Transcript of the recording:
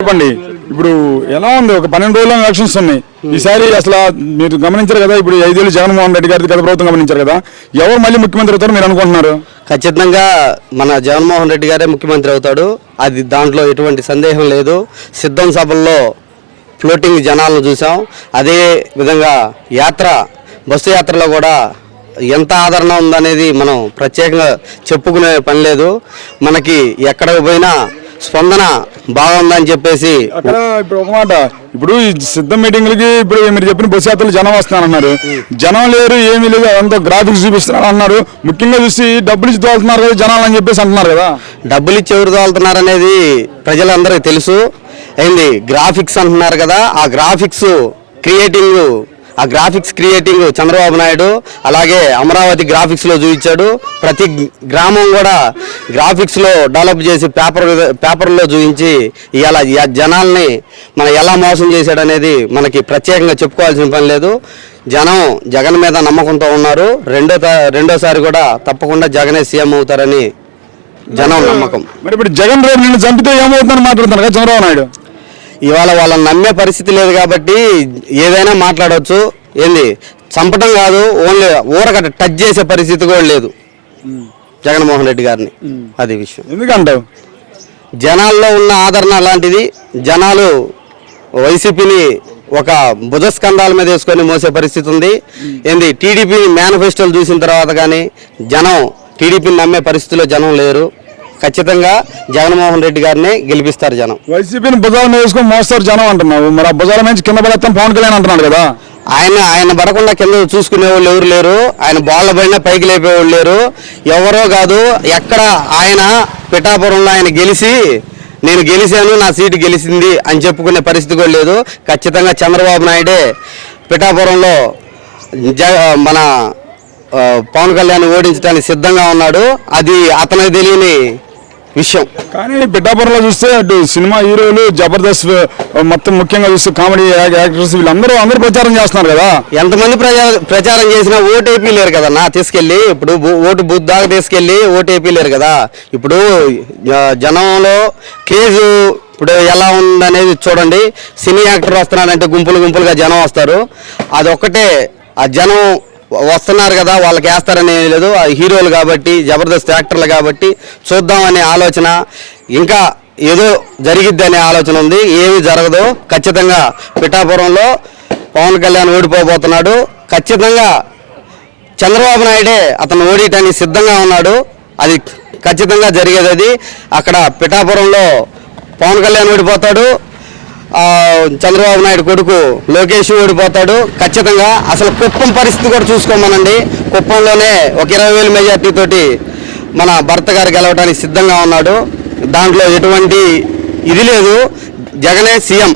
చెప్పండి ఇప్పుడు ఎలా ఉంది ఒక 12 రోజుల ఎలక్షన్స్ ఉన్నాయి ఈసారి అసలు మీరు గమనించారు కదా ఇప్పుడు 5 ఏళ్ళు జగన్మోహన్ రెడ్డి గారి గత ప్రభుత్వం గమనించారు కదా ఎవరు మళ్ళీ ముఖ్యమంత్రి అవుతారు మీరు అనుకుంటున్నారు ఖచ్చితంగా మన జగన్మోహన్ రెడ్డి గారే ముఖ్యమంత్రి అవుతాడు అది దాంట్లో ఎటువంటి సందేహం లేదు సిద్ధం సభల్లో ఫ్లోటింగ్ జనాలను చూసాం అదే విధంగా బస్సు యాత్రలో కూడా ఎంత ఆదరణ ఉందనేది మనం ప్రత్యేకంగా చెప్పుకునే పని లేదు మనకి ఎక్కడ పోయినా స్పందన బాగుందని చెప్పేసి అక్కడ ఇప్పుడు ఒక మాట ఇప్పుడు ఈ సిద్ధం మీటింగ్లకి ఇప్పుడు మీరు చెప్పిన బస్సు యాత్రలు జనం వస్తున్నారన్నారు జనం లేరు ఏమీ లేదు అంత గ్రాఫిక్స్ చూపిస్తున్నారు అన్నారు ముఖ్యంగా చూసి డబ్బులు ఇచ్చి తోలుతున్నారు కదా జనాలు అని చెప్పేసి అంటున్నారు కదా డబ్బులు ఇచ్చి ఎవరు తోలుతున్నారు అనేది ప్రజలందరికీ తెలుసు ఏంది గ్రాఫిక్స్ అంటున్నారు కదా ఆ గ్రాఫిక్స్ క్రియేటింగ్ చంద్రబాబు నాయుడు అలాగే అమరావతి గ్రాఫిక్స్లో చూపించాడు ప్రతి గ్రామం కూడా గ్రాఫిక్స్లో డెవలప్ చేసి పేపర్లో చూపించి ఇలా జనాల్ని మనం ఎలా మోసం చేశాడు అనేది మనకి ప్రత్యేకంగా చెప్పుకోవాల్సిన పని లేదు జనం జగన్ మీద నమ్మకంతో ఉన్నారు రెండోసారి కూడా తప్పకుండా జగనే సీఎం అవుతారని జనం నమ్మకం. మరి ఇప్పుడు జగన్ రేపు నిన్ను చంపితే ఏమవుతుందని మాట్లాడుతున్నారు కదా చంద్రబాబు నాయుడు ఇవాళ వాళ్ళని నమ్మే పరిస్థితి లేదు కాబట్టి ఏదైనా మాట్లాడవచ్చు ఏంది చంపటం కాదు ఓన్లీ ఊరకట్ట టచ్ చేసే పరిస్థితి కూడా లేదు జగన్మోహన్ రెడ్డి గారిని అది విషయం ఎందుకంటావు జనాల్లో ఉన్న ఆదరణ అలాంటిది జనాలు వైసీపీని ఒక భుజస్కంధాల మీద వేసుకొని మోసే పరిస్థితి ఉంది ఏంది టీడీపీ మేనిఫెస్టోలు చూసిన తర్వాత కానీ జనం టీడీపీని నమ్మే పరిస్థితిలో జనం లేరు ఖచ్చితంగా జగన్మోహన్ రెడ్డి గారిని గెలిపిస్తారు జనం వైసీపీని భుజాల మీద వేసుకొని మోస్తారు జనం అంటున్నావు మరి ఆ భుజాల నుంచి కింద పడేస్తాం పవన్ కళ్యాణ్ అంటున్నాడు కదా ఆయన పడకుండా కింద చూసుకునే వాళ్ళు ఎవరు లేరు ఆయన బాళ్ళ పడినా పైకి లేపేవాళ్ళు లేరు ఎవరో కాదు ఎక్కడ ఆయన పిఠాపురంలో ఆయన నేను గెలిచాను నా సీటు గెలిచింది అని చెప్పుకునే పరిస్థితి కూడా లేదు ఖచ్చితంగా చంద్రబాబు నాయుడే పిఠాపురంలో మన పవన్ కళ్యాణ్ ఓడించడానికి సిద్ధంగా ఉన్నాడు అది అతనికి తెలియని విషయం కానీ పిఠాపురంలో చూస్తే అటు సినిమా హీరోలు జబర్దస్త్ మొత్తం ముఖ్యంగా చూస్తే కామెడీ యాక్టర్స్ వీళ్ళందరూ ప్రచారం చేస్తున్నారు కదా ఎంతమంది ప్రచారం చేసినా ఓటు వేయలేరు కదా తీసుకెళ్ళి ఇప్పుడు ఓటు బూత్ దాకా తీసుకెళ్ళి ఓటు వేయలేరు కదా ఇప్పుడు జనంలో క్రేజ్ ఇప్పుడు ఎలా ఉందనేది చూడండి సినీ యాక్టర్ వస్తున్నాడంటే గుంపులుగా జనం వస్తారు అదొక్కటే ఆ జనం వస్తున్నారు కదా వాళ్ళకి వేస్తారని లేదు ఆ హీరోలు కాబట్టి జబర్దస్త్ యాక్టర్లు కాబట్టి చూద్దామనే ఆలోచన ఇంకా ఏదో జరిగిద్ది అనే ఆలోచన ఉంది ఏమీ జరగదు ఖచ్చితంగా పిఠాపురంలో పవన్ కళ్యాణ్ ఓడిపోబోతున్నాడు ఖచ్చితంగా చంద్రబాబు నాయుడే అతను ఓడియటానికి సిద్ధంగా ఉన్నాడు అది ఖచ్చితంగా జరిగేది అది అక్కడ పిఠాపురంలో పవన్ కళ్యాణ్ ఓడిపోతాడు చంద్రబాబు నాయుడు కొడుకు లోకేష్ ఓడిపోతాడు ఖచ్చితంగా అసలు కుప్పం పరిస్థితి కూడా చూసుకోమనండి కుప్పంలోనే ఒక 20,000 మెజార్టీ తోటి మన భర్త గారు గెలవడానికి సిద్ధంగా ఉన్నాడు దాంట్లో ఎటువంటి ఇది లేదు జగనే సీఎం